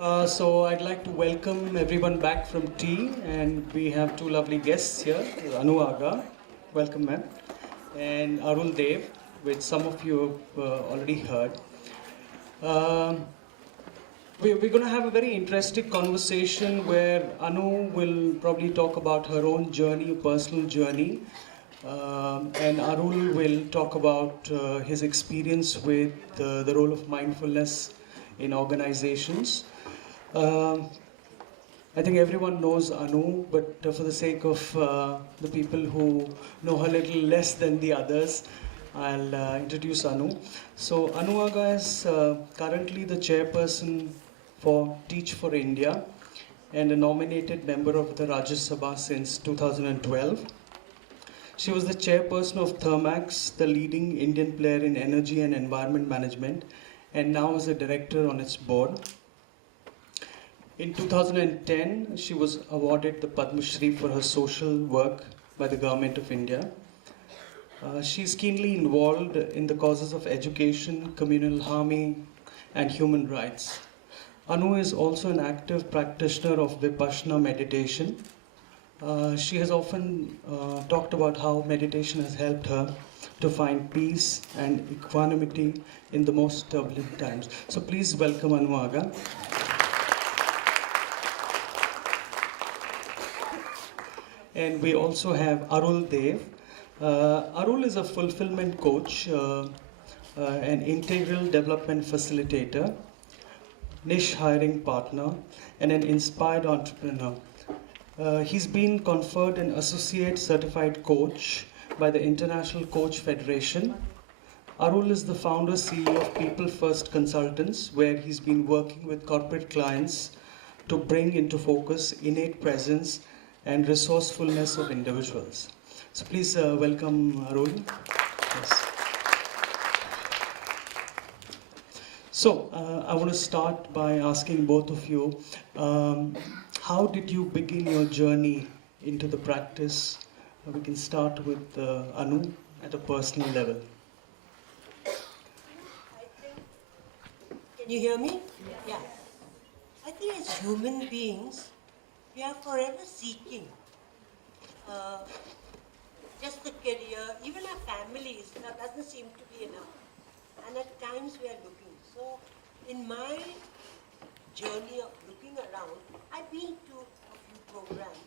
So I'd like to welcome everyone back from tea, and we have two lovely guests here, Anu Aga, welcome ma'am, and Arul Dev, which some of you have already heard. Um, we're going to have a very interesting conversation where Anu will probably talk about her own journey, personal journey, and Arul will talk about his experience with the role of mindfulness in organizations. Um, I think everyone knows Anu, but for the sake of the people who know her a little less than the others, I'll introduce Anu. So Anu Aga is currently the chairperson for Teach for India and a nominated member of the Rajya Sabha since 2012. She was the chairperson of Thermax, the leading Indian player in energy and environment management, and now is a director on its board. In 2010, she was awarded the Padma Shri for her social work by the Government of India. She is keenly involved in the causes of education, communal harmony, and human rights. Anu is also an active practitioner of Vipassana meditation. She has often talked about how meditation has helped her to find peace and equanimity in the most turbulent times. So please welcome Anu Aga. And we also have Arul Dev. Arul is a fulfillment coach, an integral development facilitator, niche hiring partner, and an inspired entrepreneur. He's been conferred an associate certified coach by the International Coach Federation. Arul is the founder CEO of People First Consultants, where he's been working with corporate clients to bring into focus innate presence and resourcefulness of individuals. So please welcome Arul. Yes. So I want to start by asking both of you, how did you begin your journey into the practice? We can start with Anu at a personal level. Can you hear me? Yeah. I think as human beings, we are forever seeking just the career, even our families, that doesn't seem to be enough. And at times we are looking. So in my journey of looking around, I've been to a few programs.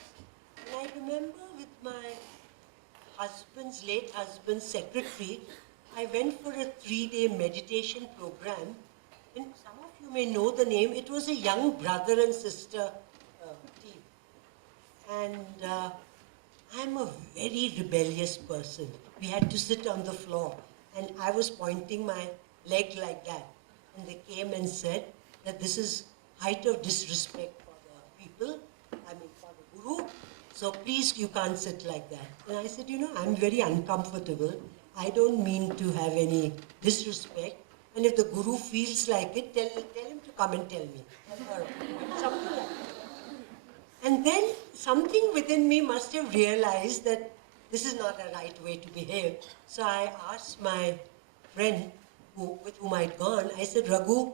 And I remember with my late husband's secretary, I went for a 3-day meditation program. And some of you may know the name. It was a young brother and sister team. And I'm a very rebellious person. We had to sit on the floor, and I was pointing my leg like that. And they came and said that this is height of disrespect for the people, for the guru. So please, you can't sit like that. And I said, I'm very uncomfortable. I don't mean to have any disrespect. And if the guru feels like it, tell him to come and tell me. Or something like that. And then something within me must have realized that this is not a right way to behave. So I asked my friend with whom I'd gone, I said, Raghu,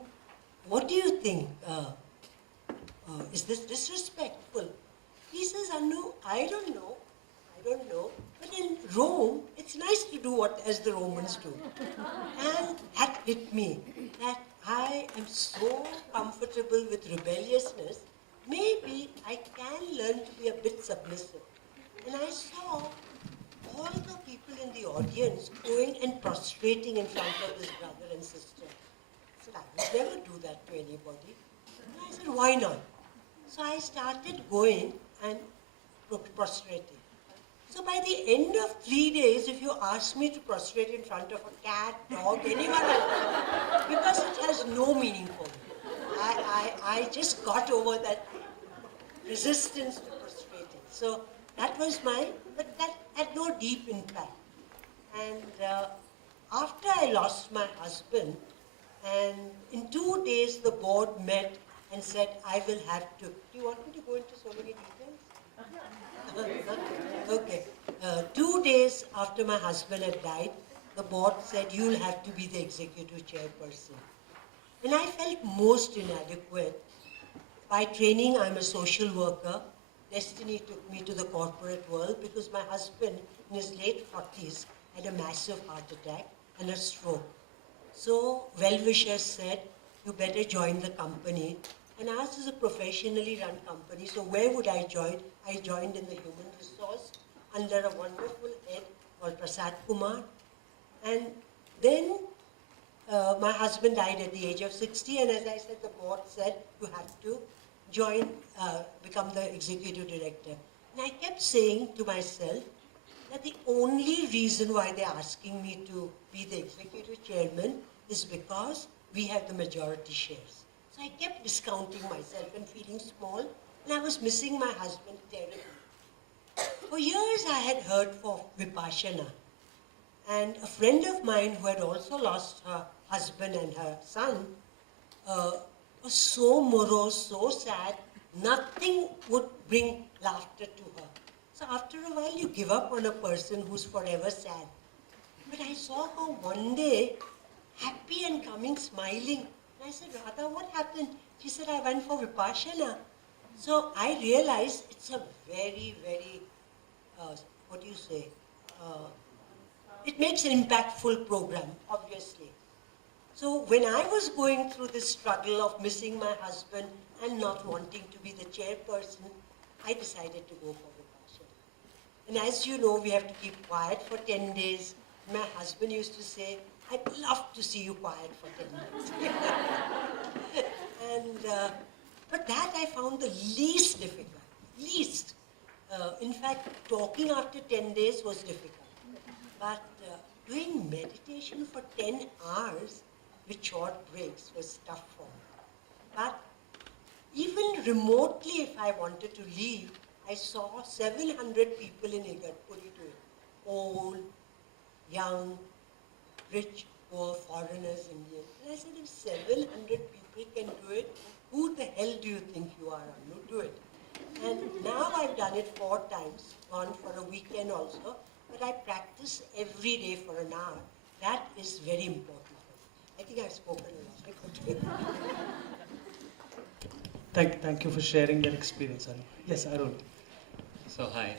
what do you think? Is this disrespectful? He says, Anu, I don't know. But in Rome, it's nice to do what as the Romans do. And that hit me, that I am so comfortable with rebelliousness, maybe I can learn to be a bit submissive. And I saw all the people in the audience going and prostrating in front of this brother and sister. I said, I would never do that to anybody. And I said, why not? So I started going and prostrating. So by the end of 3 days, if you ask me to prostrate in front of a cat, dog, anyone else, because it has no meaning for me. I just got over that resistance to prostrating. So that was but that had no deep impact. And after I lost my husband, and in 2 days the board met and said, I will have to. Do you want me to go into so many details? Okay. 2 days after my husband had died, the board said, you'll have to be the executive chairperson. And I felt most inadequate By training, I'm a social worker. Destiny took me to the corporate world because my husband, in his late 40s, had a massive heart attack and a stroke. So well-wishers said, you better join the company. And ours is a professionally run company, so where would I join? I joined in the human resource under a wonderful head called Prasad Kumar. And then my husband died at the age of 60, and as I said, the board said, you have to join, become the executive director. And I kept saying to myself that the only reason why they're asking me to be the executive chairman is because we have the majority shares. So I kept discounting myself and feeling small, and I was missing my husband terribly. For years I had heard for Vipassana, and a friend of mine who had also lost her husband and her son was so morose, so sad, nothing would bring laughter to her. So after a while you give up on a person who's forever sad. But I saw her one day happy and coming smiling. And I said, Radha, what happened? She said, I went for Vipassana. So I realized it's a very, very, what do you say? It makes an impactful program, obviously. So when I was going through this struggle of missing my husband and not wanting to be the chairperson, I decided to go for Vipassana. And as you know, we have to keep quiet for 10 days. My husband used to say, I'd love to see you quiet for 10 days. But that I found the least difficult, least. In fact, talking after 10 days was difficult. But doing meditation for 10 hours with short breaks was tough for me. But even remotely, if I wanted to leave, I saw 700 people in Igatpuri do it. Old, young, rich, poor, foreigners, Indians. And I said, if 700 people can do it, who the hell do you think you are, Anu? Do it. And now I've done it 4 times, gone for a weekend also, but I practice every day for an hour. That is very important. I think I've spoken a lot. Thank you for sharing that experience, Arul. Yes, Arul. So hi.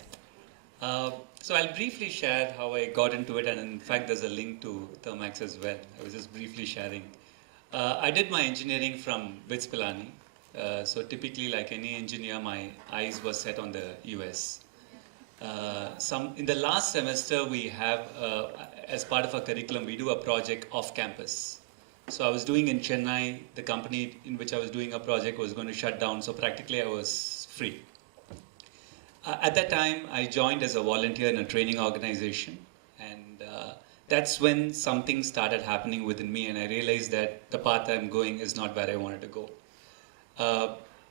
So I'll briefly share how I got into it, and in fact there's a link to Thermax as well. I was just briefly sharing. I did my engineering from BITS Pilani. So typically, like any engineer, my eyes were set on the US. In the last semester, we have, as part of our curriculum, we do a project off campus. So I was doing in Chennai, the company in which I was doing a project was going to shut down, so practically I was free. At that time, I joined as a volunteer in a training organization, and that's when something started happening within me, and I realized that the path I'm going is not where I wanted to go.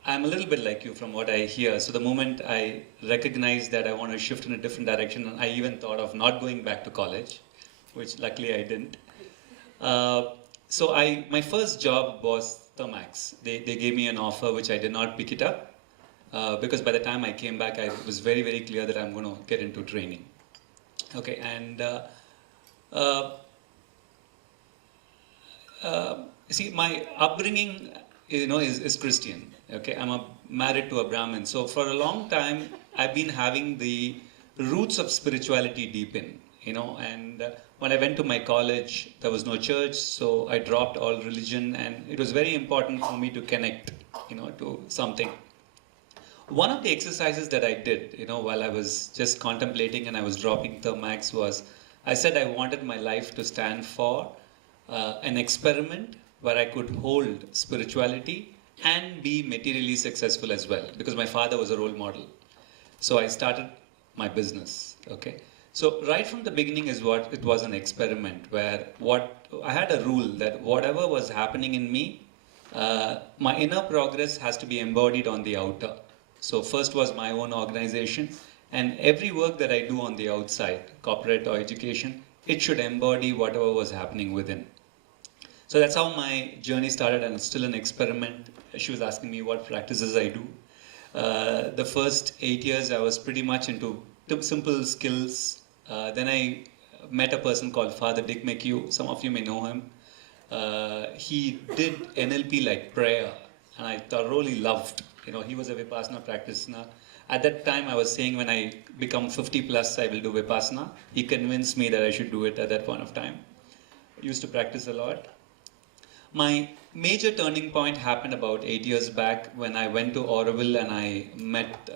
I'm a little bit like you from what I hear, so the moment I recognized that I want to shift in a different direction, I even thought of not going back to college, which luckily I didn't. So my first job was Thermax. They gave me an offer which I did not pick it up because by the time I came back, I was very, very clear that I'm going to get into training. Okay, and see, my upbringing, is Christian. Okay, I'm married to a Brahmin. So for a long time, I've been having the roots of spirituality deep in, and when I went to my college, there was no church, so I dropped all religion, and it was very important for me to connect, to something. One of the exercises that I did, while I was just contemplating and I was dropping Thermax was, I said I wanted my life to stand for an experiment where I could hold spirituality and be materially successful as well, because my father was a role model. So I started my business, okay? So right from the beginning it was an experiment where I had a rule that whatever was happening in me, my inner progress has to be embodied on the outer. So first was my own organization, and every work that I do on the outside, corporate or education, it should embody whatever was happening within. So that's how my journey started, and it's still an experiment. She was asking me what practices I do. The first 8 years I was pretty much into simple skills. Then I met a person called Father Dick McHugh. Some of you may know him. He did NLP like prayer, and I thoroughly loved He was a Vipassana practitioner. At that time, I was saying when I become 50 plus, I will do Vipassana. He convinced me that I should do it at that point of time. I used to practice a lot. My major turning point happened about 8 years back when I went to Auroville and I met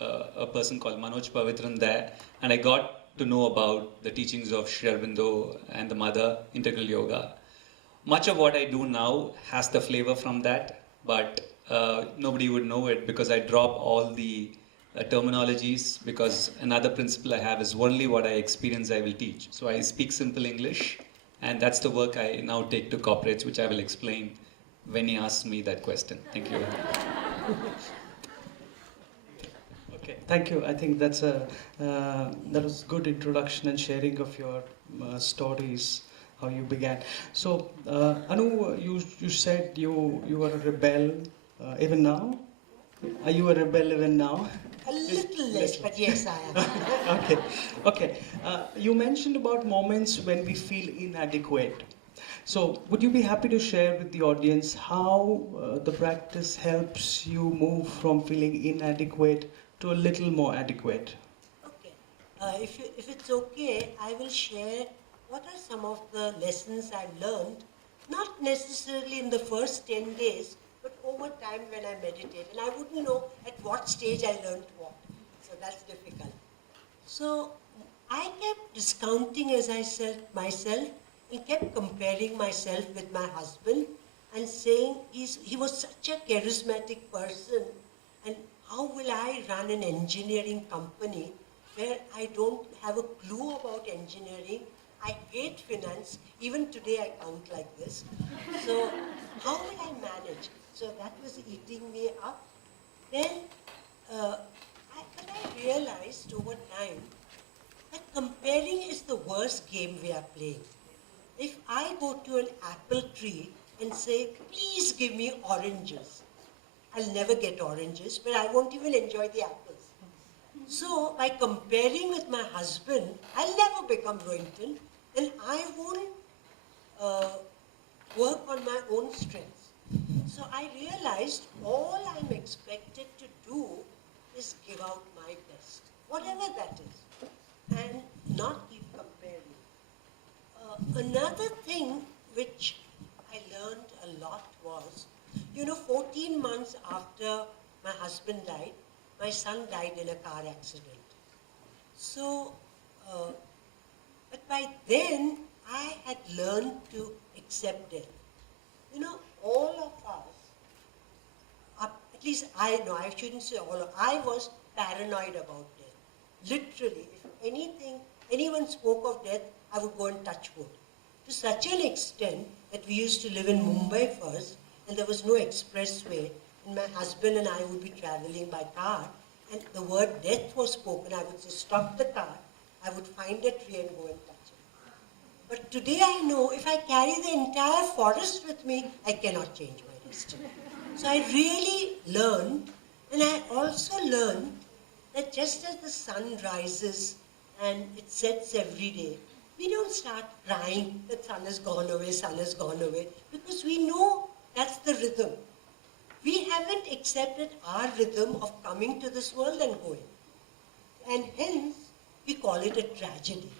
a person called Manoj Pavitran there, and I got to know about the teachings of Sri Aurobindo and the Mother, Integral Yoga. Much of what I do now has the flavor from that, but nobody would know it because I drop all the terminologies, because another principle I have is only what I experience I will teach. So I speak simple English, and that's the work I now take to corporates, which I will explain when he asks me that question. Thank you. Okay, thank you. I think that was good introduction and sharing of your stories, how you began. So, Anu, you said you were a rebel even now. Are you a rebel even now? A little less, but yes, I am. Okay, okay. You mentioned about moments when we feel inadequate. So, would you be happy to share with the audience how the practice helps you move from feeling inadequate to a little more adequate? Okay. If it's okay, I will share what are some of the lessons I've learned, not necessarily in the first 10 days, but over time when I meditate. And I wouldn't know at what stage I learned what. So that's difficult. So I kept discounting, as I said, myself, and kept comparing myself with my husband and saying he was such a charismatic person, and how will I run an engineering company where I don't have a clue about engineering? I hate finance. Even today I count like this. So how will I manage? So that was eating me up. Then but I realized over time that comparing is the worst game we are playing. If I go to an apple tree and say, please give me oranges, I'll never get oranges, but I won't even enjoy the apples. So by comparing with my husband, I'll never become Rohinton, and I won't work on my own strengths. So I realized all I'm expected to do is give out my best, whatever that is, and not keep comparing. Another thing which I learned a lot was, 14 months after my husband died, my son died in a car accident. So, but by then, I had learned to accept death. All of us, at least I shouldn't say all of, I was paranoid about death. Literally, if anyone spoke of death, I would go and touch wood. To such an extent that we used to live in Mumbai first, and there was no expressway, and my husband and I would be traveling by car, and the word death was spoken, I would say, stop the car, I would find a tree and go and touch it. But today I know if I carry the entire forest with me, I cannot change my destiny. So I really learned, and I also learned that just as the sun rises and it sets every day, we don't start crying that sun has gone away, because we know that's the rhythm. We haven't accepted our rhythm of coming to this world and going. And hence, we call it a tragedy.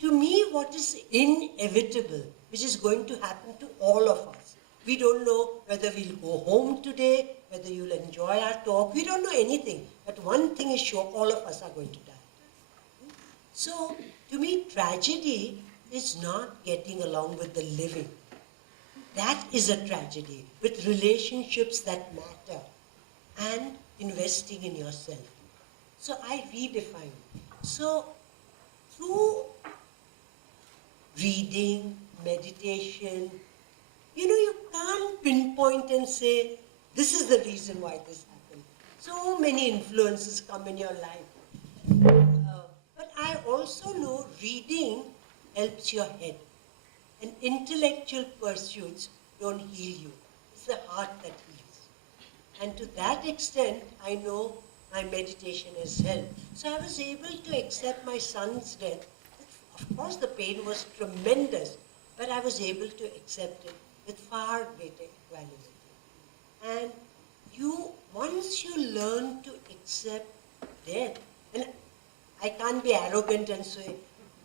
To me, what is inevitable, which is going to happen to all of us, we don't know whether we'll go home today, whether you'll enjoy our talk, we don't know anything. But one thing is sure, all of us are going to die. So, to me, tragedy is not getting along with the living. That is a tragedy, with relationships that matter and investing in yourself. So I redefine. So through reading, meditation, you can't pinpoint and say, this is the reason why this happened. So many influences come in your life. But I also know reading helps your head. And intellectual pursuits don't heal you. It's the heart that heals. And to that extent, I know my meditation has helped. So I was able to accept my son's death. Of course, the pain was tremendous, but I was able to accept it with far greater equanimity. And once you learn to accept death, and I can't be arrogant and say,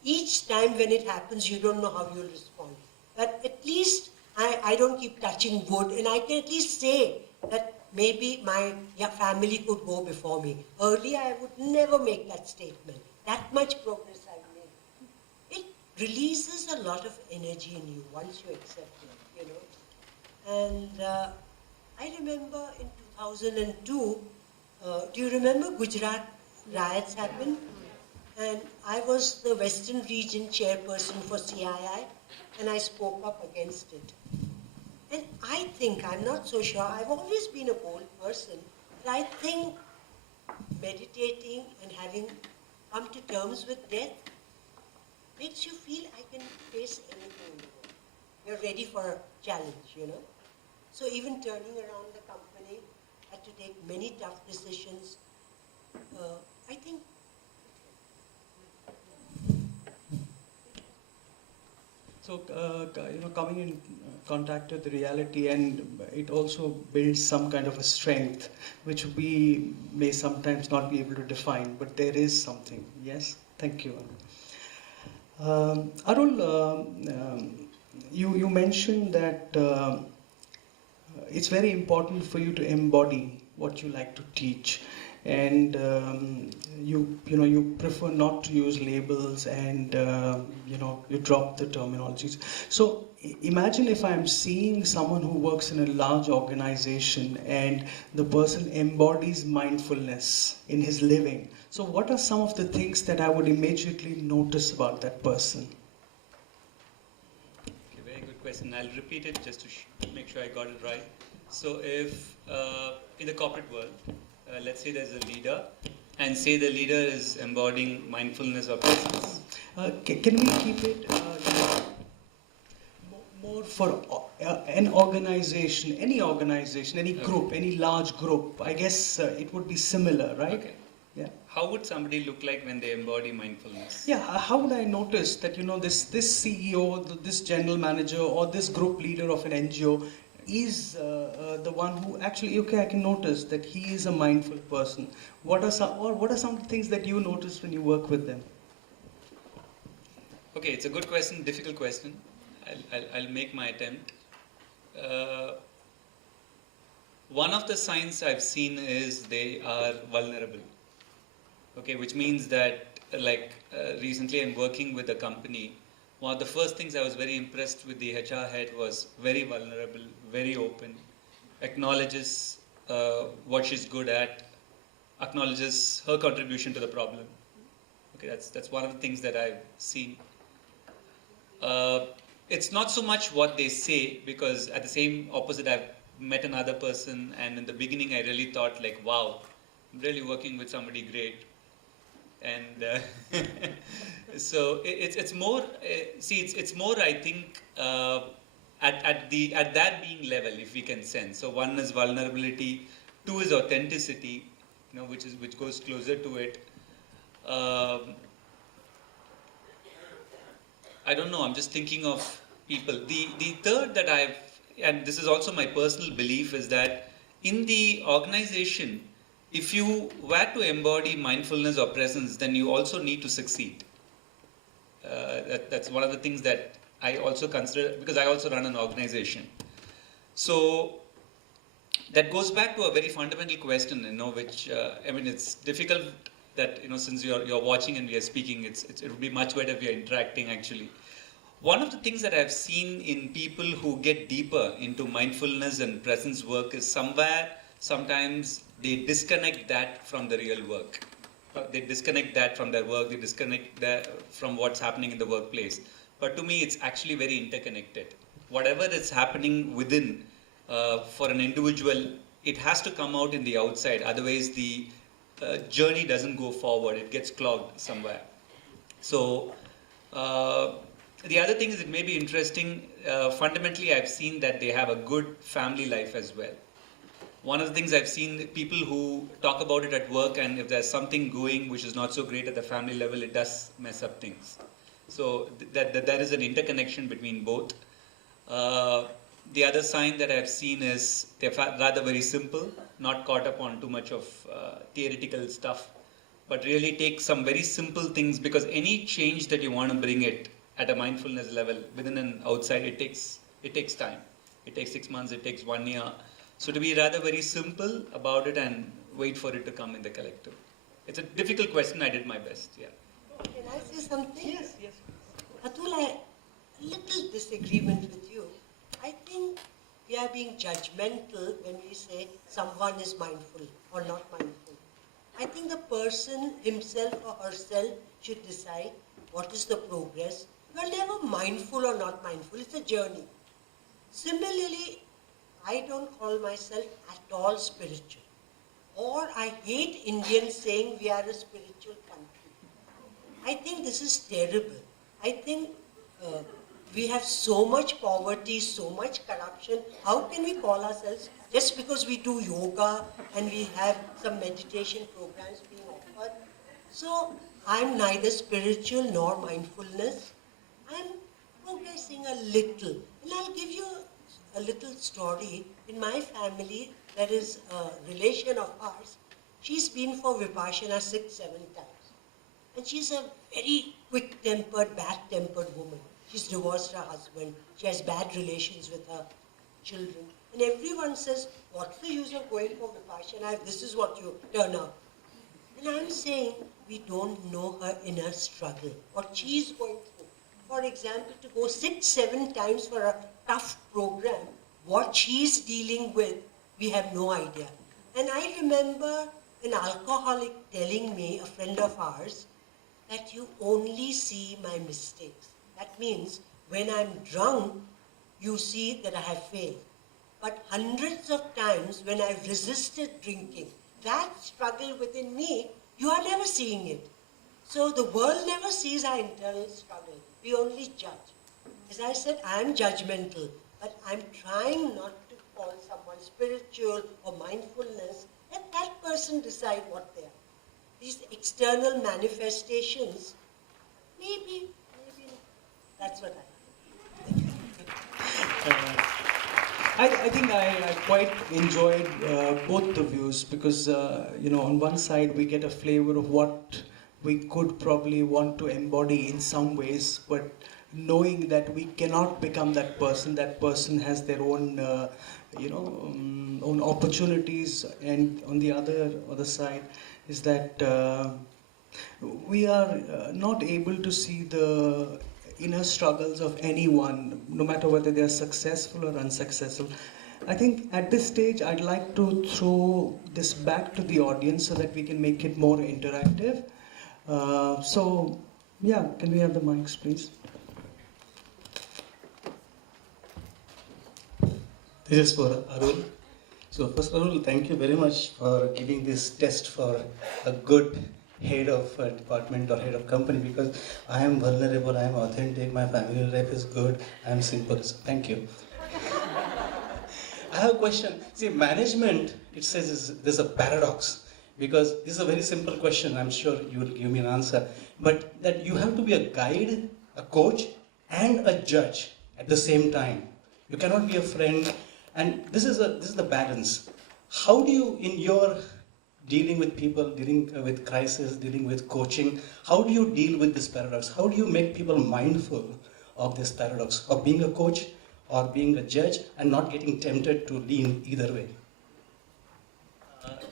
each time when it happens, you don't know how you'll respond. But at least I don't keep touching wood, and I can at least say that maybe my family could go before me. Earlier, I would never make that statement. That much progress I've made. It releases a lot of energy in you once you accept it, you know. And I remember in 2002, do you remember Gujarat riots happened? And I was the Western Region chairperson for CII, and I spoke up against it. And I think, I'm not so sure, I've always been a bold person, but I think meditating and having come to terms with death makes you feel I can face anything in the world. You're ready for a challenge, you know. So even turning around the company, had to take many tough decisions. I think So, coming in contact with the reality, and it also builds some kind of a strength, which we may sometimes not be able to define, but there is something. Yes, thank you. Arul, you mentioned that it's very important for you to embody what you like to teach, and you prefer not to use labels, and you drop the terminologies. So imagine if I'm seeing someone who works in a large organization and the person embodies mindfulness in his living. So what are some of the things that I would immediately notice about that person? Okay, very good question. I'll repeat it just to make sure I got it right. So if in the corporate world, let's say there's a leader, and say the leader is embodying mindfulness or presence. Can we keep it more for an organization, any group, any large group? I guess it would be similar, right? Okay. Yeah. How would somebody look like when they embody mindfulness? Yeah. How would I notice that this CEO, this general manager, or this group leader of an NGO is the one who actually, okay, I can notice that he is a mindful person. What are some things that you notice when you work with them? Okay, it's a good question, difficult question. I'll make my attempt. One of the signs I've seen is they are vulnerable. Okay, which means that recently I'm working with a company. One of the first things I was very impressed with the HR head was very vulnerable, very open, acknowledges what she's good at, acknowledges her contribution to the problem. Okay, that's one of the things that I've seen. It's not so much what they say, because at the same opposite, I've met another person, and in the beginning I really thought like, wow, I'm really working with somebody great. And so it's more it's more, I think, at that being level, if we can sense. So one is vulnerability, two is authenticity, which goes closer to it. I don't know, I'm just thinking of people. The third that and this is also my personal belief, is that in the organization, if you were to embody mindfulness or presence, then you also need to succeed. That's one of the things that I also consider, because I also run an organization. So that goes back to a very fundamental question, which it's difficult that since you're watching and we are speaking, it would be much better if we are interacting actually. One of the things that I've seen in people who get deeper into mindfulness and presence work is sometimes they disconnect that from the real work. They disconnect that from their work, they disconnect that from what's happening in the workplace. But to me, it's actually very interconnected. Whatever is happening within for an individual, it has to come out in the outside. Otherwise, the journey doesn't go forward. It gets clogged somewhere. So the other thing is, it may be interesting. Fundamentally, I've seen that they have a good family life as well. One of the things I've seen, people who talk about it at work, and if there's something going which is not so great at the family level, it does mess up things. So that there is an interconnection between both. The other sign that I've seen is they're rather very simple, not caught up on too much of theoretical stuff, but really take some very simple things, because any change that you want to bring it at a mindfulness level within and outside, it takes time. It takes 6 months, it takes 1 year. So to be rather very simple about it and wait for it to come in the collective. It's a difficult question. I did my best. Yeah. Can I say something? Yes, yes. Atul, a little disagreement with you. I think we are being judgmental when we say someone is mindful or not mindful. I think the person himself or herself should decide what is the progress. You are never mindful or not mindful. It's a journey. Similarly, I don't call myself at all spiritual. Or I hate Indians saying we are a spiritual country. I think this is terrible. I think we have so much poverty, so much corruption. How can we call ourselves, just because we do yoga and we have some meditation programs being offered? So I'm neither spiritual nor mindfulness. I'm progressing a little. And I'll give you a little story. In my family, there is a relation of ours. She's been for Vipassana 6-7 times. And she's a very quick-tempered, bad-tempered woman. She's divorced her husband. She has bad relations with her children. And everyone says, what's the use of going for Vipassana if this is what you turn out? And I'm saying we don't know her inner struggle, what she's going through. For example, to go 6-7 times for a tough program, what she's dealing with, we have no idea. And I remember an alcoholic telling me, a friend of ours, that you only see my mistakes. That means when I'm drunk, you see that I have failed. But hundreds of times when I've resisted drinking, that struggle within me, you are never seeing it. So the world never sees our internal struggle. We only judge. As I said, I am judgmental, but I'm trying not to call someone spiritual or mindfulness. Let that person decide what they are. These external manifestations, maybe that's what I think I quite enjoyed both the views because, on one side we get a flavor of what we could probably want to embody in some ways, but knowing that we cannot become that person has their own, own opportunities, and on the other side is that we are not able to see the inner struggles of anyone, no matter whether they are successful or unsuccessful. I think at this stage I'd like to throw this back to the audience so that we can make it more interactive. Can we have the mics, please? This is for Arul. So first, Arul, thank you very much for giving this test for a good head of a department or head of company, because I am vulnerable, I am authentic, my family life is good, I am simple. So thank you. I have a question. See, management, it says there's a paradox, because this is a very simple question. I'm sure you will give me an answer. But that you have to be a guide, a coach, and a judge at the same time. You cannot be a friend. And this is the balance. How do you, in your dealing with people, dealing with crisis, dealing with coaching, how do you deal with this paradox? How do you make people mindful of this paradox of being a coach or being a judge and not getting tempted to lean either way?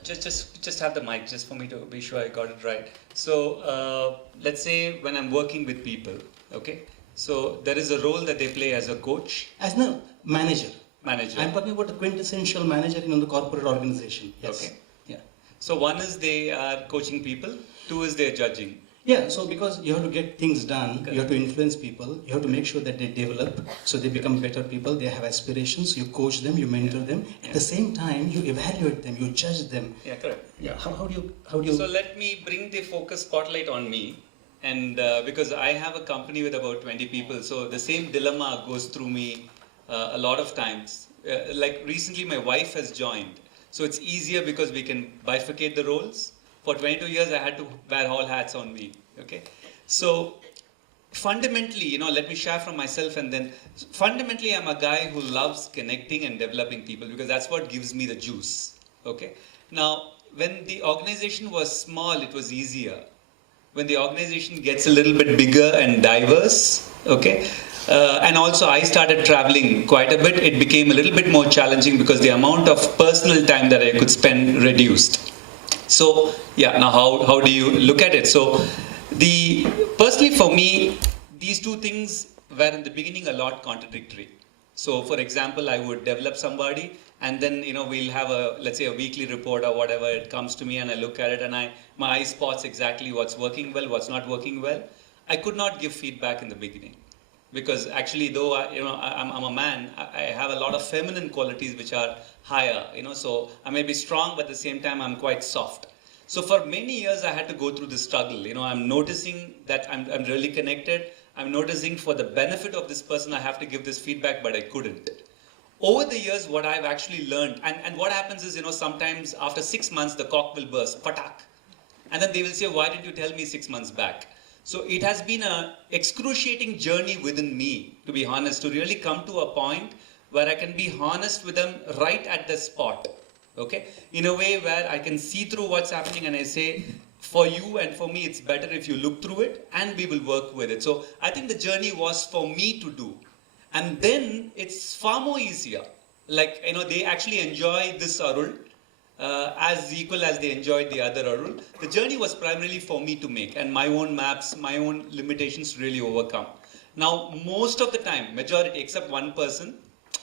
Just have the mic, just for me to be sure I got it right. So let's say when I'm working with people, okay? So there is a role that they play as a coach. As no manager. Manager. I'm talking about the quintessential manager in the corporate organization. Yes. Okay. Yeah. So one is they are coaching people, two is they're judging. Yeah, so because you have to get things done, Correct. you have to influence people, you have to make sure that they develop, so they become better people, they have aspirations, you coach them, you mentor them. At the same time, you evaluate them, you judge them. Yeah, correct. Yeah, how do you? So let me bring the focus spotlight on me, and because I have a company with about 20 people, so the same dilemma goes through me a lot of times. Like recently my wife has joined, so it's easier because we can bifurcate the roles. For 22 years I had to wear all hats on me, okay? So fundamentally, let me share from myself, and then fundamentally I'm a guy who loves connecting and developing people, because that's what gives me the juice. Okay. Now, when the organization was small, it was easier. When the organization gets a little bit bigger and diverse, okay, and also I started traveling quite a bit, it became a little bit more challenging because the amount of personal time that I could spend reduced. So yeah, now how do you look at it? So personally for me, these two things were in the beginning a lot contradictory. So for example, I would develop somebody, and then we'll have let's say a weekly report or whatever. It comes to me and I look at it, and my eye spots exactly what's working well, what's not working well. I could not give feedback in the beginning, because actually, though I'm a man, I have a lot of feminine qualities which are higher. So I may be strong, but at the same time I'm quite soft. So for many years I had to go through this struggle. I'm noticing that I'm really connected. I'm noticing for the benefit of this person I have to give this feedback, but I couldn't. Over the years, what I've actually learned, and what happens is, sometimes after 6 months, the cork will burst, patak. And then they will say, why didn't you tell me 6 months back? So it has been an excruciating journey within me, to be honest, to really come to a point where I can be honest with them right at the spot. Okay? In a way where I can see through what's happening, and I say, for you and for me, it's better if you look through it and we will work with it. So I think the journey was for me to do. And then it's far more easier. Like, they actually enjoy this Arul as equal as they enjoyed the other Arul. The journey was primarily for me to make, and my own maps, my own limitations really overcome. Now, most of the time, majority, except one person,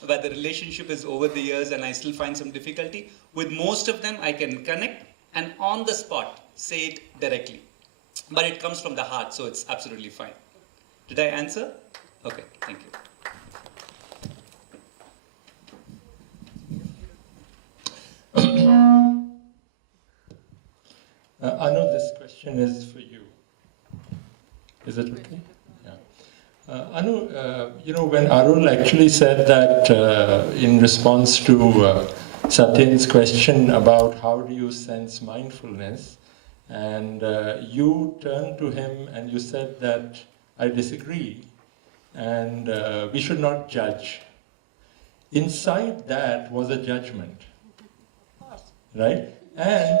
where the relationship is over the years and I still find some difficulty, with most of them I can connect and on the spot say it directly. But it comes from the heart, so it's absolutely fine. Did I answer? Okay, thank you. Anu, this question is for you. Is it okay? Yeah. Anu, when Arul actually said that in response to Satyen's question about how do you sense mindfulness, and you turned to him and you said that I disagree, and we should not judge. Inside that was a judgment, right? And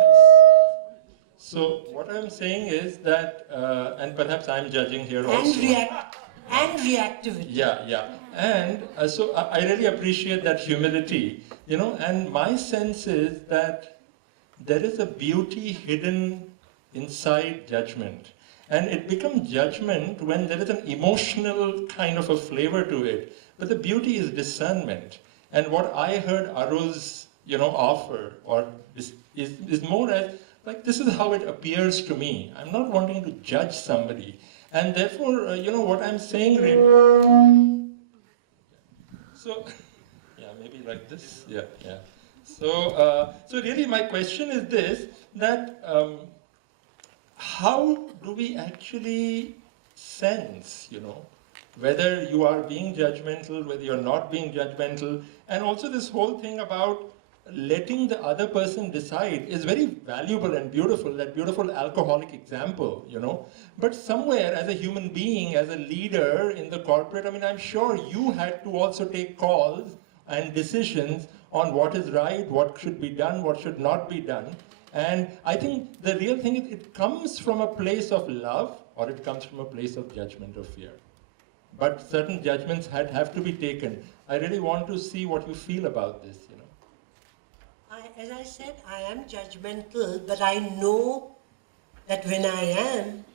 so what I'm saying is that, and perhaps I'm judging here also. And reactivity. Yeah. And so I really appreciate that humility, and my sense is that there is a beauty hidden inside judgment. And it becomes judgment when there is an emotional kind of a flavor to it. But the beauty is discernment. And what I heard Arul's, offer, or is more as, like, this is how it appears to me. I'm not wanting to judge somebody. And therefore, what I'm saying really... So, yeah, maybe like this. Yeah. So really my question is this, that how do we actually sense, whether you are being judgmental, whether you're not being judgmental, and also this whole thing about letting the other person decide is very valuable and beautiful, that beautiful alcoholic example, But somewhere, as a human being, as a leader in the corporate, I'm sure you had to also take calls and decisions on what is right, what should be done, what should not be done. And I think the real thing is it comes from a place of love, or it comes from a place of judgment or fear. But certain judgments have to be taken. I really want to see what you feel about this, As I said, I am judgmental, but I know that when I am,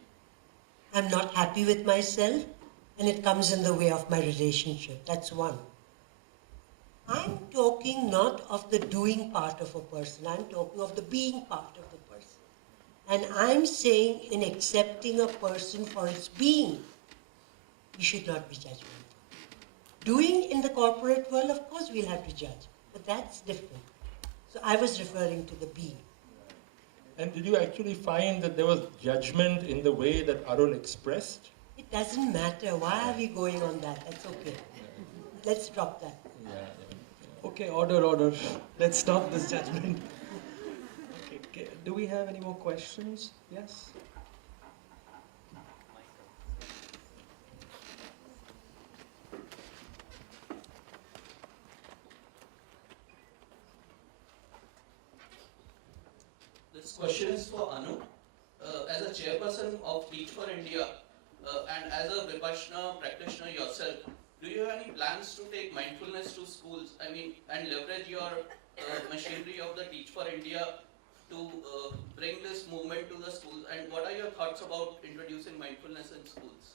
I'm not happy with myself, and it comes in the way of my relationship. That's one. I'm talking not of the doing part of a person, I'm talking of the being part of the person. And I'm saying in accepting a person for its being, we should not be judgmental. Doing in the corporate world, of course we'll have to judge, but that's different. So I was referring to the being. And did you actually find that there was judgment in the way that Arul expressed? It doesn't matter. Why are we going on that? That's okay. Let's drop that. Okay, order. Let's stop this judgment. Okay, do we have any more questions? Yes? this question is for Anu. As a chairperson of Teach for India and as a Vipassana practitioner yourself, do you have any plans to take mindfulness to schools? I mean, and leverage your machinery of the Teach for India to bring this movement to the schools? And what are your thoughts about introducing mindfulness in schools?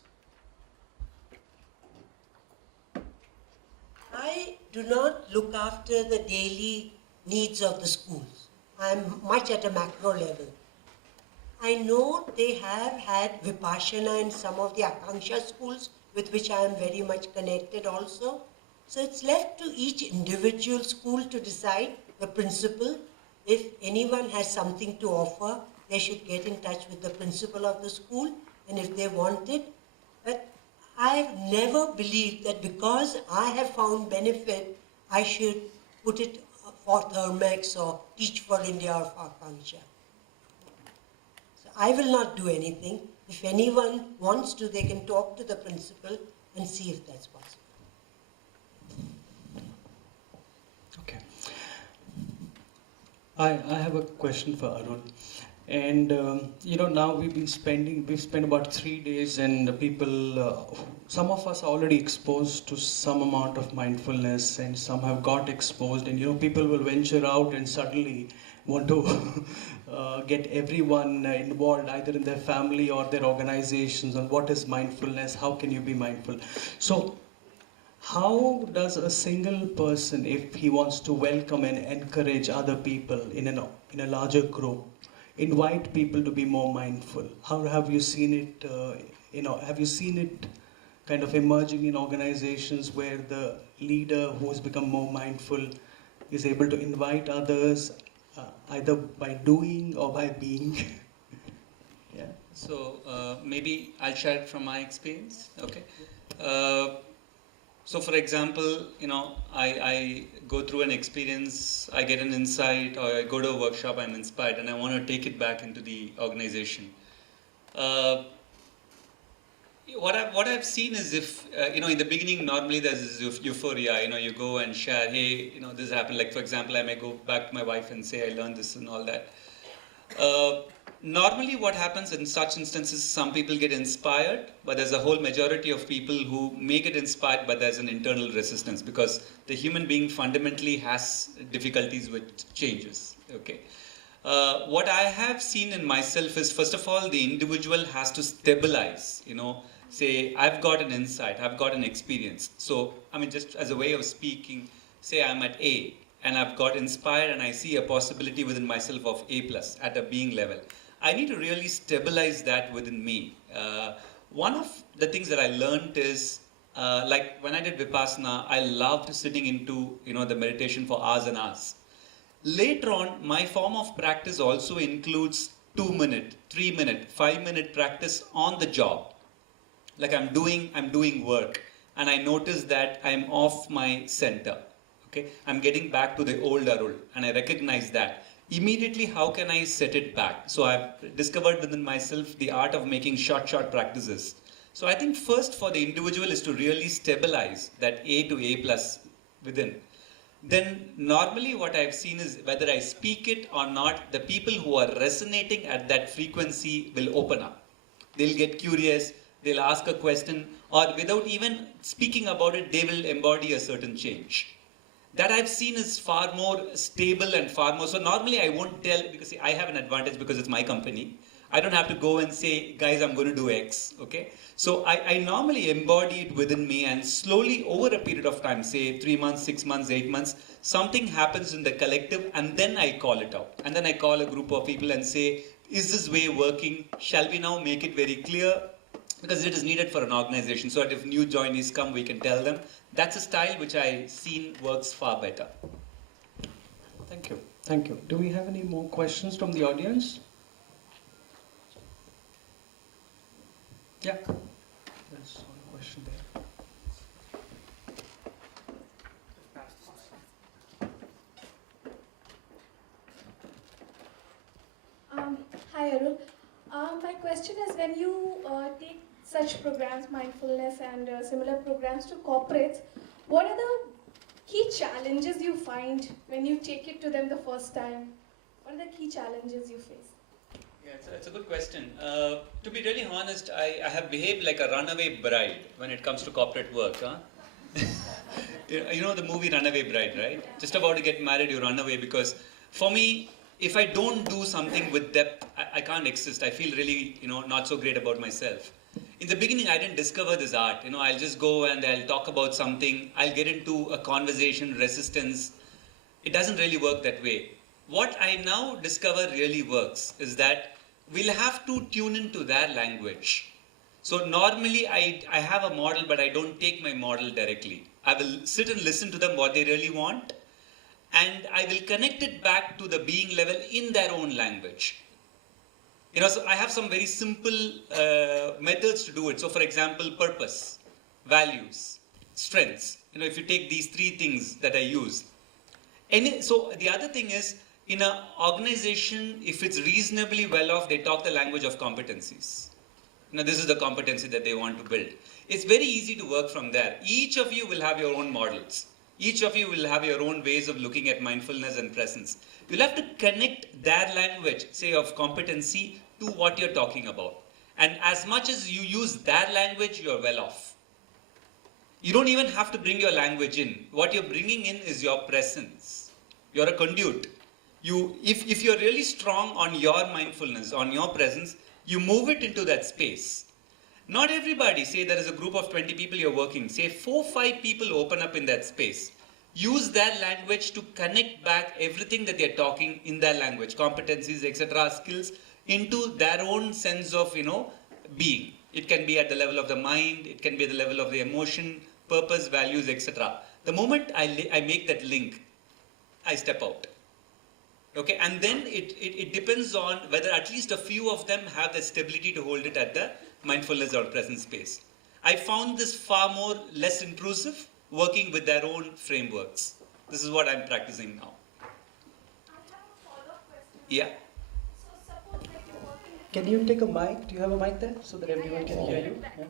I do not look after the daily needs of the schools. I'm much at a macro level. I know they have had Vipassana in some of the Akanksha schools with which I am very much connected also. So it's left to each individual school to decide, the principal. If anyone has something to offer, they should get in touch with the principal of the school, and if they want it. But I've never believed that because I have found benefit, I should put it for Thermex or Teach for India or for Akanksha. So I will not do anything. If anyone wants to, they can talk to the principal and see if that's possible. Okay. I have a question for Arul. And now we've spent about 3 days, and the people, some of us are already exposed to some amount of mindfulness, and some have got exposed, and people will venture out and suddenly want to get everyone involved, either in their family or their organizations, on what is mindfulness, how can you be mindful. So how does a single person, if he wants to welcome and encourage other people in a larger group, invite people to be more mindful? How have you seen it? Have you seen it kind of emerging in organizations where the leader who has become more mindful is able to invite others, either by doing or by being? Yeah. So maybe I'll share it from my experience. Okay. So for example, I go through an experience, I get an insight, or I go to a workshop, I'm inspired, and I want to take it back into the organization. What I've seen is, if in the beginning, normally there's this euphoria. You go and share, hey, this happened. Like for example, I may go back to my wife and say I learned this and all that. Normally what happens in such instances, some people get inspired, but there's a whole majority of people who may get inspired, but there's an internal resistance, because the human being fundamentally has difficulties with changes. Okay. What I have seen in myself is, first of all, the individual has to stabilize, say, I've got an insight, I've got an experience. So, just as a way of speaking, say I'm at A, and I've got inspired and I see a possibility within myself of A+ at a being level. I need to really stabilize that within me. One of the things that I learned is, like when I did Vipassana, I loved sitting into the meditation for hours and hours. Later on, my form of practice also includes 2-minute, 3-minute, 5-minute practice on the job. Like I'm doing work, and I notice that I'm off my center. Okay, I'm getting back to the old Arul, and I recognize that. Immediately, how can I set it back? So I've discovered within myself the art of making short practices. So I think first for the individual is to really stabilize that A to A+ within. Then normally what I've seen is, whether I speak it or not, the people who are resonating at that frequency will open up. They'll get curious, they'll ask a question, or without even speaking about it, they will embody a certain change. That I've seen is far more stable and far more. So normally I won't tell, because see, I have an advantage because it's my company. I don't have to go and say, guys, I'm going to do X. Okay. So I normally embody it within me, and slowly over a period of time, say 3 months, 6 months, 8 months, something happens in the collective, and then I call it out. And then I call a group of people and say, is this way working? Shall we now make it very clear? Because it is needed for an organization, so that if new joinees come, we can tell them. That's a style which I've seen works far better. Thank you. Thank you. Do we have any more questions from the audience? Yeah. There's one question there. Hi Arul. My question is, when you take such programs, mindfulness and similar programs, to corporates, what are the key challenges you find when you take it to them the first time? What are the key challenges you face? Yeah, it's a good question. To be really honest, I have behaved like a runaway bride when it comes to corporate work. Huh? You know the movie Runaway Bride, right? Just about to get married, you run away because for me, if I don't do something with depth, I can't exist. I feel really, not so great about myself. In the beginning, I didn't discover this art. I'll just go and I'll talk about something. I'll get into a conversation, resistance. It doesn't really work that way. What I now discover really works is that we'll have to tune into their language. So normally I have a model, but I don't take my model directly. I will sit and listen to them what they really want, and I will connect it back to the being level in their own language. So I have some very simple methods to do it. So for example, purpose, values, strengths. If you take these three things that I use. So the other thing is, in an organization, if it's reasonably well off, they talk the language of competencies. This is the competency that they want to build. It's very easy to work from there. Each of you will have your own models. Each of you will have your own ways of looking at mindfulness and presence. You'll have to connect their language, say of competency, to what you're talking about. And as much as you use their language, you're well off. You don't even have to bring your language in. What you're bringing in is your presence. You're a conduit. If you're really strong on your mindfulness, on your presence, you move it into that space. Not everybody, say there is a group of 20 people you're working, say 4-5 people open up in that space. Use their language to connect back everything that they're talking in their language, competencies, etc., skills, into their own sense of, being. It can be at the level of the mind, it can be at the level of the emotion, purpose, values, etc. The moment I make that link, I step out. Okay, and then it depends on whether at least a few of them have the stability to hold it at the mindfulness or presence space. I found this far more less intrusive, working with their own frameworks. This is what I'm practicing now. I have a follow-up question. Yeah. So suppose that you're working with... Can you take a mic? Do you have a mic there so that everyone can hear you? Yeah.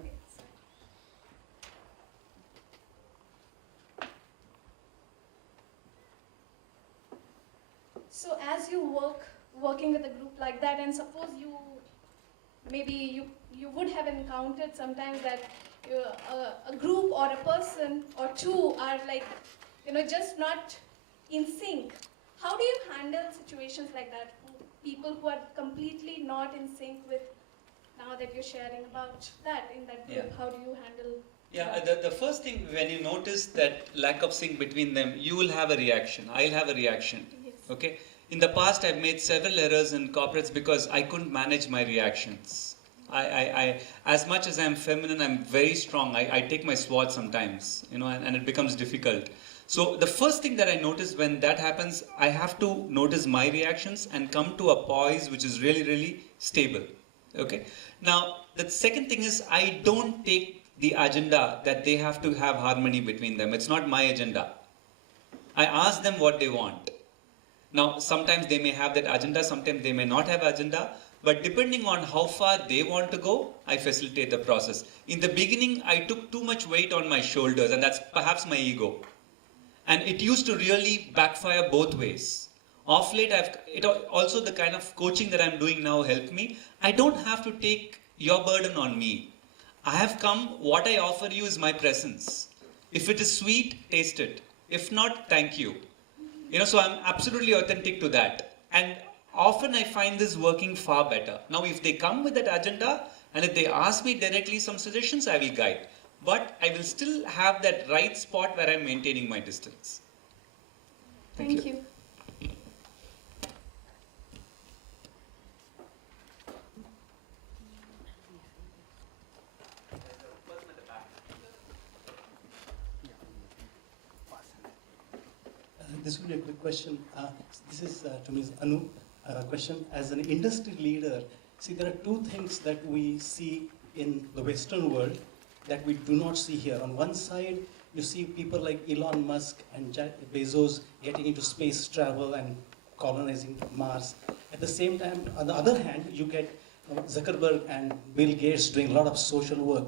So as you working with a group like that, and suppose you would have encountered sometimes that a group or a person or two are like, just not in sync. How do you handle situations like that? People who are completely not in sync with, now that you're sharing about that in that group, Yeah. how do you handle? Yeah, the first thing, when you notice that lack of sync between them, you will have a reaction. I'll have a reaction. Yes. Okay? In the past, I've made several errors in corporates because I couldn't manage my reactions. I as much as I'm feminine, I'm very strong. I take my sword sometimes, and it becomes difficult. So the first thing that I notice when that happens, I have to notice my reactions and come to a poise which is really, really stable. Okay? Now, the second thing is I don't take the agenda that they have to have harmony between them. It's not my agenda. I ask them what they want. Now, sometimes they may have that agenda, sometimes they may not have agenda, but depending on how far they want to go, I facilitate the process. In the beginning, I took too much weight on my shoulders, and that's perhaps my ego. And it used to really backfire both ways. Off late, also the kind of coaching that I'm doing now helped me. I don't have to take your burden on me. I have come, what I offer you is my presence. If it is sweet, taste it. If not, thank you. So I'm absolutely authentic to that. And often I find this working far better. Now, if they come with that agenda, and if they ask me directly some suggestions, I will guide. But I will still have that right spot where I'm maintaining my distance. Thank you. This will be a quick question. This is to Ms. Anu. Question. As an industry leader, see, there are two things that we see in the Western world that we do not see here. On one side, you see people like Elon Musk and Jeff Bezos getting into space travel and colonizing Mars. At the same time, on the other hand, you get Zuckerberg and Bill Gates doing a lot of social work.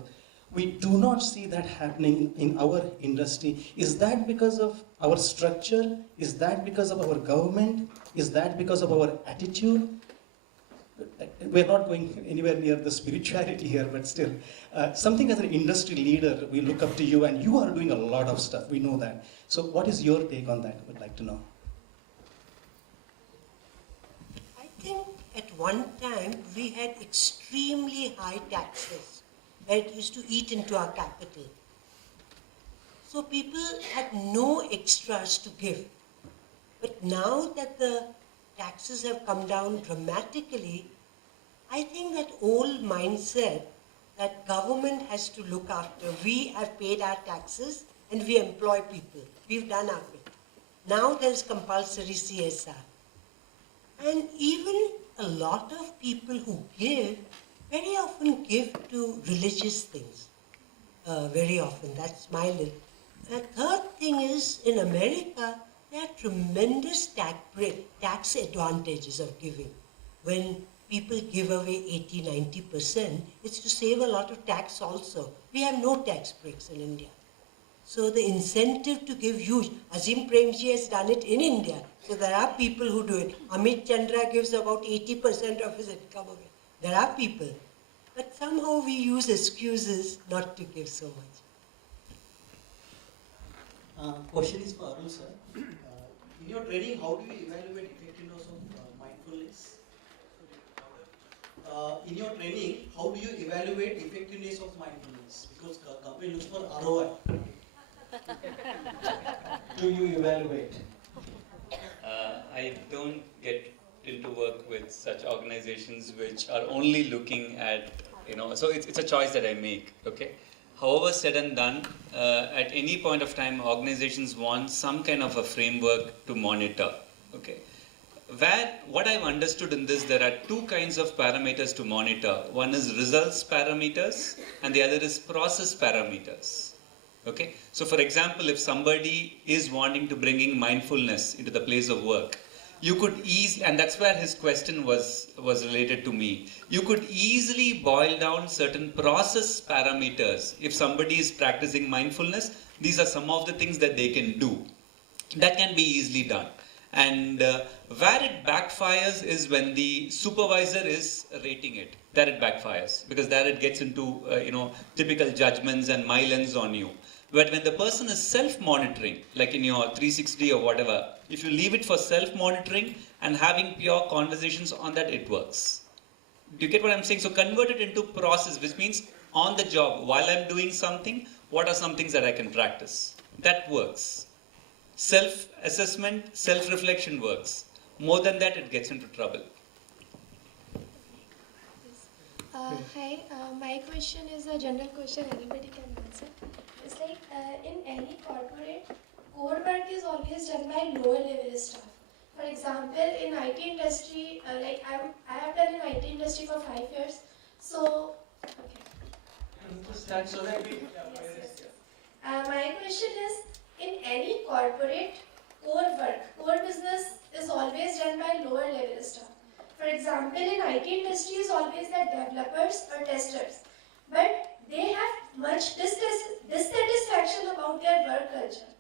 We do not see that happening in our industry. Is that because of our structure? Is that because of our government? Is that because of our attitude? We're not going anywhere near the spirituality here, but still, something as an industry leader, we look up to you, and you are doing a lot of stuff. We know that. So, what is your take on that? We'd like to know. I think at one time we had extremely high taxes that used to eat into our capital. So people had no extras to give. But now that the taxes have come down dramatically, I think that old mindset that government has to look after, we have paid our taxes and we employ people. We've done our bit. Now there's compulsory CSR. And even a lot of people who give, very often give to religious things. Very often, that's my little. The third thing is, in America, there are tremendous tax advantages of giving. When people give away 80-90%, it's to save a lot of tax also. We have no tax breaks in India. So the incentive to give huge. Azim Premji has done it in India. So there are people who do it. Amit Chandra gives about 80% of his income away. There are people. But somehow we use excuses not to give so much. Question is for Arul sir. In your training, how do you evaluate effectiveness of mindfulness? In your training, how do you evaluate effectiveness of mindfulness? Because company looks for ROI. Do you evaluate? I don't get into work with such organizations which are only looking at, so it's a choice that I make, okay? However said and done, at any point of time, organizations want some kind of a framework to monitor, okay? What I've understood in this, there are two kinds of parameters to monitor. One is results parameters and the other is process parameters. Okay, so for example, if somebody is wanting to bring in mindfulness into the place of work, you could easily, and that's where his question was related to me, you could easily boil down certain process parameters. If somebody is practicing mindfulness, these are some of the things that they can do. That can be easily done. And where it backfires is when the supervisor is rating it. There it backfires, because there it gets into typical judgments and my lens on you. But when the person is self-monitoring, like in your 360 or whatever, if you leave it for self-monitoring and having pure conversations on that, it works. Do you get what I'm saying? So convert it into process, which means on the job, while I'm doing something, what are some things that I can practice? That works. Self-assessment, self-reflection works. More than that, it gets into trouble. Hi, my question is a general question, anybody can answer. It's like in any corporate, core work is always done by lower level staff. For example, in IT industry, I have done in IT industry for 5 years. So, okay. My question is, in any corporate, core business is always done by lower level staff. For example, in IT industry is always the developers or testers, but they have much dissatisfaction about their work culture.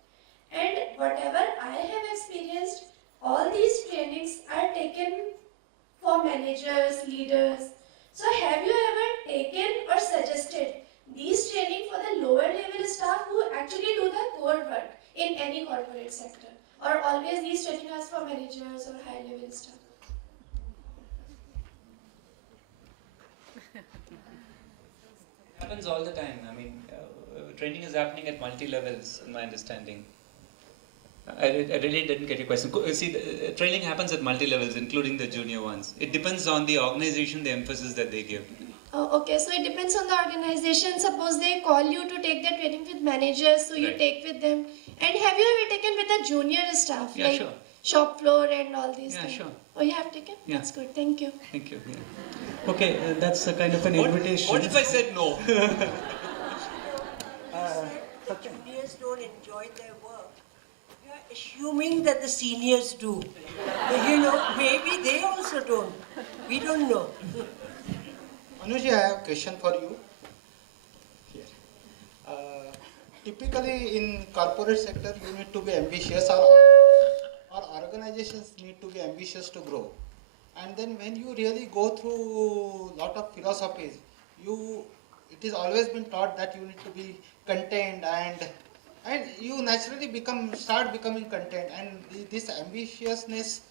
And whatever I have experienced, all these trainings are taken for managers, leaders. So have you ever taken or suggested these training for the lower level staff who actually do the core work in any corporate sector? Or always these training are for managers or high level staff? Happens all the time. I mean, training is happening at multi-levels, in my understanding. I really didn't get your question. See, training happens at multi-levels, including the junior ones. It depends on the organization, the emphasis that they give. Oh, okay, so it depends on the organization. Suppose they call you to take the training with managers, so you Right. take with them. And have you ever taken with the junior staff, Yeah, like sure. shop floor and all these Yeah, things? sure. Oh, you have taken? Yeah. That's good. Thank you. Thank you. Yeah. Okay, that's a kind of an invitation. What if I said no? The juniors don't enjoy their work. You are assuming that the seniors do. But, maybe they also don't. We don't know. Anuji, I have a question for you. typically in corporate sector you need to be ambitious, or organizations need to be ambitious to grow. And then when you really go through lot of philosophies, it is always been taught that you need to be content, and you naturally start becoming content, and this ambitiousness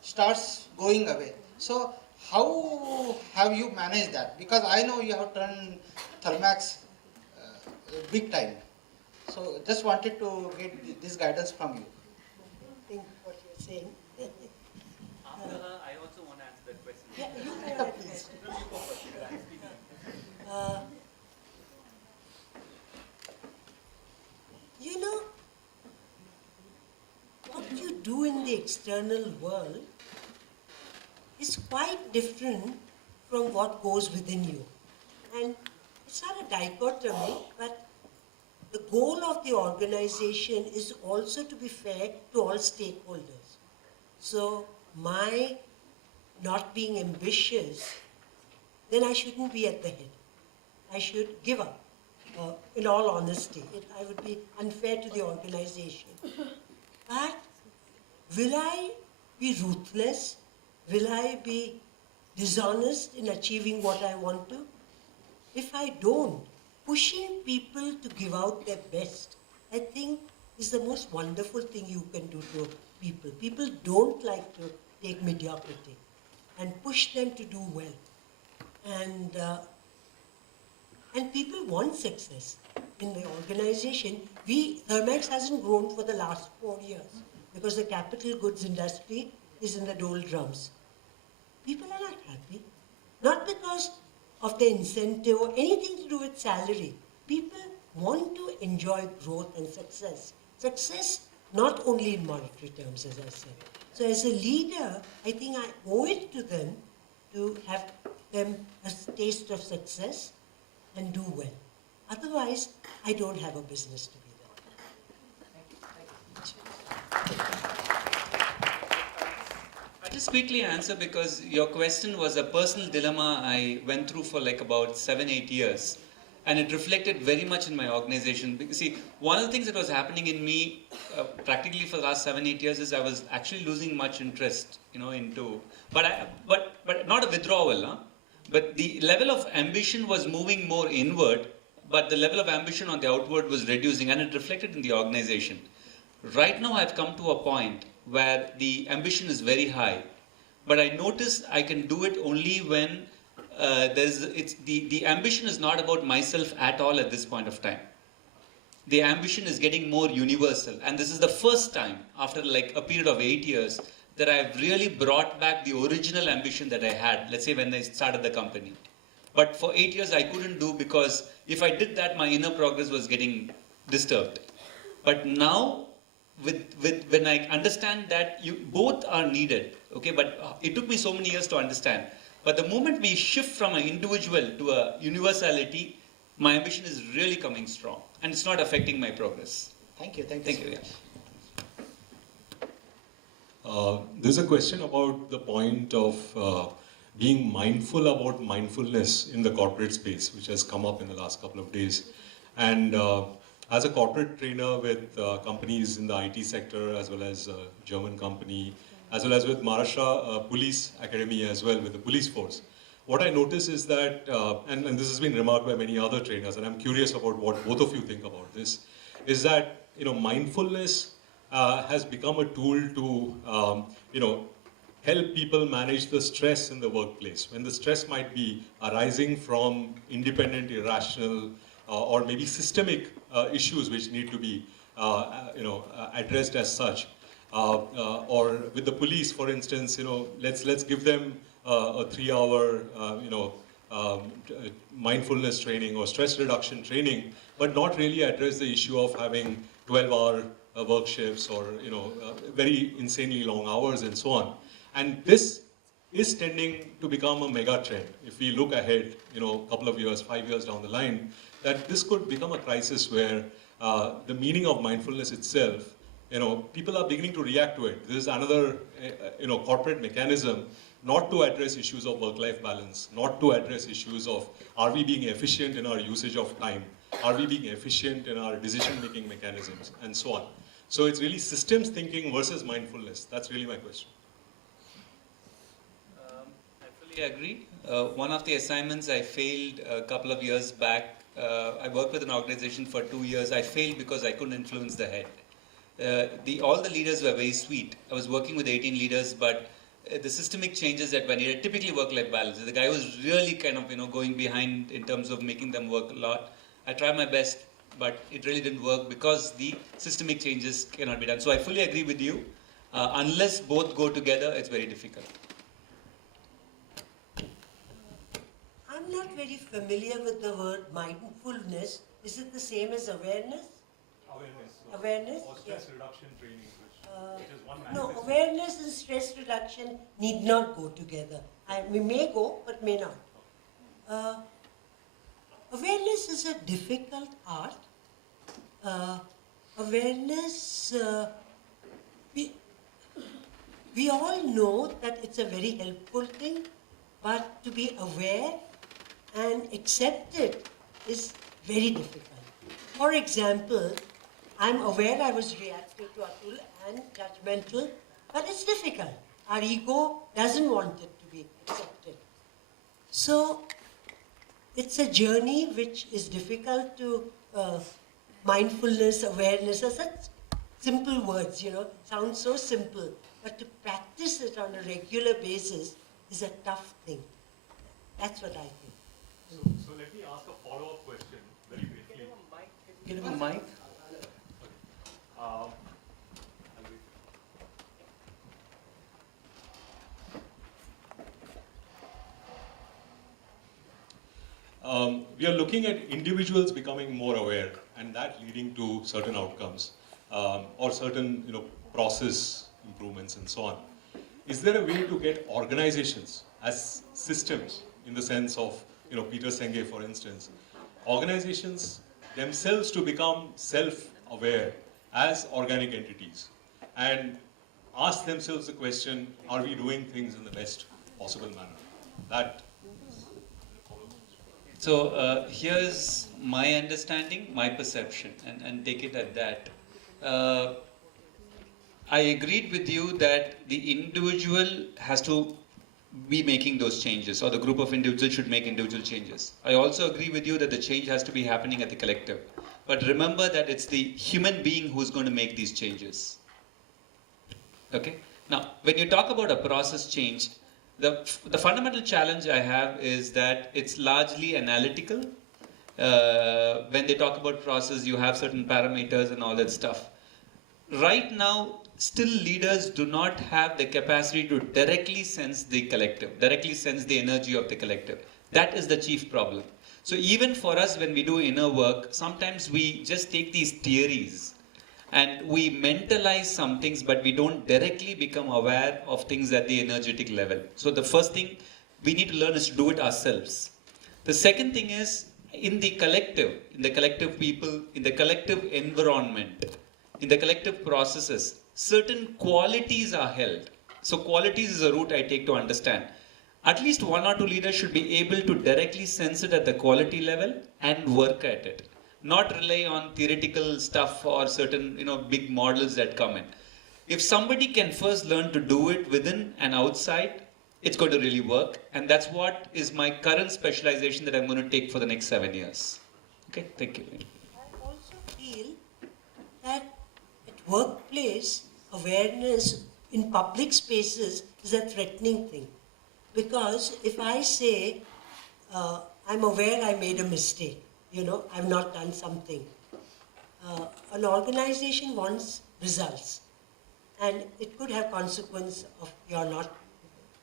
starts going away. So how have you managed that? Because I know you have turned Thermax big time. So just wanted to get this guidance from you. Think what you're saying. I also want to answer that question. Yeah, you go ahead, please. You know, what you do in the external world is quite different from what goes within you. And it's not a dichotomy, but the goal of the organization is also to be fair to all stakeholders. So my not being ambitious, then I shouldn't be at the head. I should give up. In all honesty, I would be unfair to the organization. But will I be ruthless? Will I be dishonest in achieving what I want to? If I don't, pushing people to give out their best, I think, is the most wonderful thing you can do to people. People don't like to take mediocrity and push them to do well. And people want success. In the organization, Thermax hasn't grown for the last 4 years because the capital goods industry is in the doldrums. People are not happy. Not because of the incentive or anything to do with salary. People want to enjoy growth and success. Success not only in monetary terms, as I said. So as a leader, I think I owe it to them to have them a taste of success and do well. Otherwise, I don't have a business to be there. I'll just quickly answer because your question was a personal dilemma I went through for like about 7-8 years. And it reflected very much in my organization. Because see, one of the things that was happening in me practically for the last 7-8 years is I was actually losing much interest, into, but not a withdrawal, huh? But the level of ambition was moving more inward, but the level of ambition on the outward was reducing, and it reflected in the organization. Right now I've come to a point where the ambition is very high, but I notice I can do it only when the ambition is not about myself at all at this point of time. The ambition is getting more universal, and this is the first time after like a period of 8 years that I've really brought back the original ambition that I had, let's say when I started the company. But for 8 years I couldn't do because if I did that, my inner progress was getting disturbed. But now, when I understand that both are needed, okay, but it took me so many years to understand. But the moment we shift from an individual to a universality, my ambition is really coming strong, and it's not affecting my progress. Thank you. Thank you. Yeah. There's a question about the point of being mindful about mindfulness in the corporate space, which has come up in the last couple of days. And as a corporate trainer with companies in the IT sector, as well as a German company, as well as with Maharashtra Police Academy as well, with the police force, what I notice is that, and this has been remarked by many other trainers, and I'm curious about what both of you think about this, is that mindfulness has become a tool to help people manage the stress in the workplace. When the stress might be arising from independent, irrational, or maybe systemic issues which need to be addressed as such. Or with the police, for instance, let's give them a 3-hour mindfulness training or stress reduction training, but not really address the issue of having 12-hour work shifts or very insanely long hours and so on. And this is tending to become a mega trend. If we look ahead, a couple of years, 5 years down the line, that this could become a crisis where the meaning of mindfulness itself, people are beginning to react to it. This is another, corporate mechanism not to address issues of work-life balance, not to address issues of are we being efficient in our usage of time, are we being efficient in our decision-making mechanisms, and so on. So it's really systems thinking versus mindfulness. That's really my question. I fully agree. One of the assignments I failed a couple of years back, I worked with an organization for 2 years. I failed because I couldn't influence the head. All the leaders were very sweet. I was working with 18 leaders, but the systemic changes that were needed, typically work-life balance. The guy was really kind of going behind in terms of making them work a lot. I tried my best, but it really didn't work because the systemic changes cannot be done. So I fully agree with you. Unless both go together, it's very difficult. I'm not very familiar with the word mindfulness. Is it the same as awareness? Awareness? Or stress reduction training, which is one No, manifestation. awareness and stress reduction need not go together. We may go, but may not. Awareness is a difficult art. Awareness, we all know that it's a very helpful thing, but to be aware and accept it is very difficult. For example, I'm aware I was reactive to Arul and judgmental, but it's difficult. Our ego doesn't want it to be accepted. So it's a journey which is difficult to mindfulness, awareness, are such simple words, sound so simple, but to practice it on a regular basis is a tough thing. That's what I think. So let me ask a follow-up question very briefly. Give him a mic. We are looking at individuals becoming more aware, and that leading to certain outcomes or certain process improvements and so on. Is there a way to get organizations as systems, in the sense of Peter Senge, for instance, organizations themselves to become self-aware as organic entities and ask themselves the question, are we doing things in the best possible manner? So here's my understanding, my perception, and take it at that. I agreed with you that the individual has to be making those changes, or the group of individuals should make individual changes. I also agree with you that the change has to be happening at the collective. But remember that it's the human being who's going to make these changes. Okay? Now, when you talk about a process change, the fundamental challenge I have is that it's largely analytical. When they talk about process, you have certain parameters and all that stuff. Right now, still leaders do not have the capacity to directly sense the collective, directly sense the energy of the collective. That is the chief problem. So even for us, when we do inner work, sometimes we just take these theories and we mentalize some things, but we don't directly become aware of things at the energetic level. So the first thing we need to learn is to do it ourselves. The second thing is, in the collective people, in the collective environment, in the collective processes, certain qualities are held. So qualities is a route I take to understand. At least one or two leaders should be able to directly sense it at the quality level and work at it. Not rely on theoretical stuff or certain big models that come in. If somebody can first learn to do it within and outside, it's going to really work. And that's what is my current specialization that I'm going to take for the next 7 years. Okay, thank you. I also feel that at workplace, awareness in public spaces is a threatening thing. Because if I say, I'm aware I made a mistake, I've not done something. An organization wants results. And it could have consequence of your not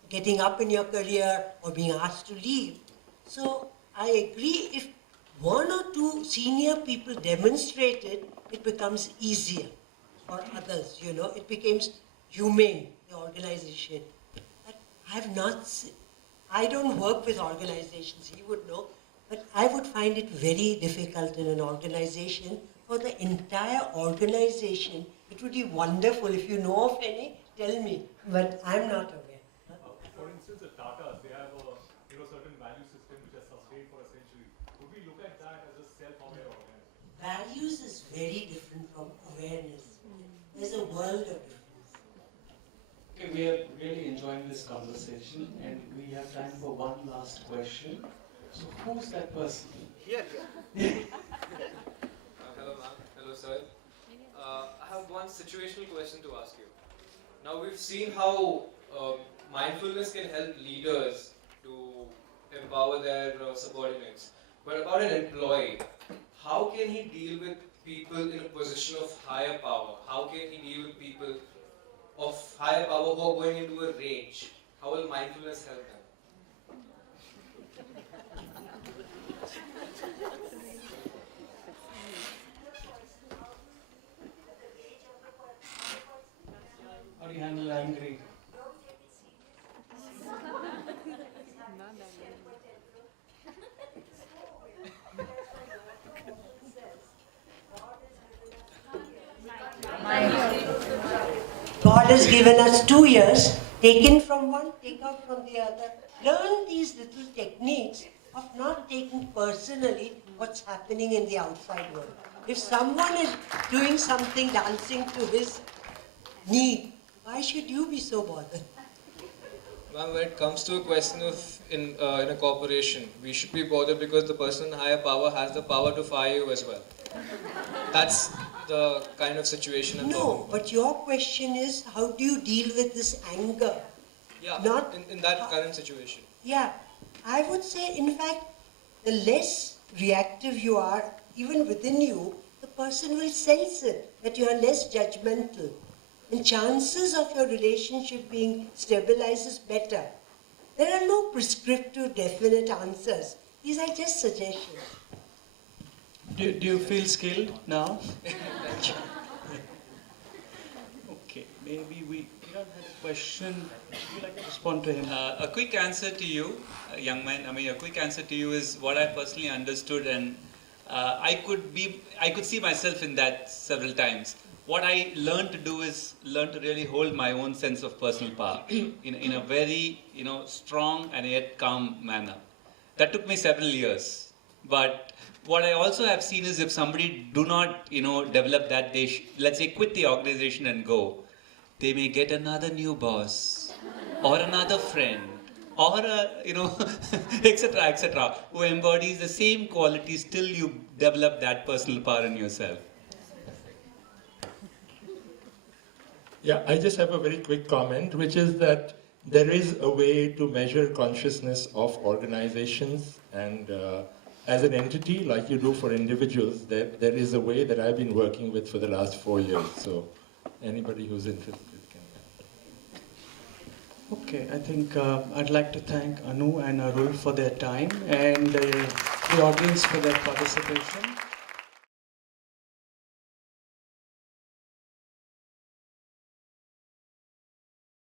getting up in your career or being asked to leave. So I agree, if one or two senior people demonstrate it, it becomes easier for others, It becomes humane, the organization. I don't work with organizations, he would know, but I would find it very difficult in an organization. For the entire organization, it would be wonderful. If you know of any, tell me, but I'm not aware. For instance, the Tatas, they have a certain value system which has sustained for a century. Could we look at that as a self-aware organization? values is very different from awareness. There's a world of difference. Okay, we are really enjoying this conversation, and we have time for one last question. So, who's that person? Here. Hello, ma'am. Hello, sir. I have one situational question to ask you. Now, we've seen how mindfulness can help leaders to empower their subordinates. But about an employee, how can he deal with people in a position of higher power? How can he deal with people of higher power who are going into a rage? How will mindfulness help them? How do you handle angry? God has given us 2 years, taken from one, take out from the other. Learn these little techniques of not taking personally what's happening in the outside world. If someone is doing something, dancing to his need, why should you be so bothered? Ma'am, when it comes to a question of in a corporation, we should be bothered because the person in higher power has the power to fire you as well. That's the kind of situation I'm talking No, about. but your question is, how do you deal with this anger? Yeah, Not in that current situation. Yeah, I would say, in fact, the less reactive you are, even within you, the person will sense it, that you are less judgmental. And chances of your relationship being stabilized is better. There are no prescriptive, definite answers. These are just suggestions. Do you feel skilled now? Okay, maybe we had a question. Would you like to respond to him? A quick answer to you, young man. I mean, a quick answer to you is what I personally understood, and I could see myself in that several times. What I learned to do is learn to really hold my own sense of personal power in a very strong and yet calm manner. That took me several years, but what I also have seen is if somebody do not develop that, they let's say quit the organization and go, they may get another new boss or another friend or etc., etc., who embodies the same qualities till you develop that personal power in yourself. Yeah, I just have a very quick comment, which is that there is a way to measure consciousness of organizations, and as an entity, like you do for individuals, there is a way that I've been working with for the last 4 years. So anybody who's interested can. Okay, I think I'd like to thank Anu and Arul for their time and the audience for their participation.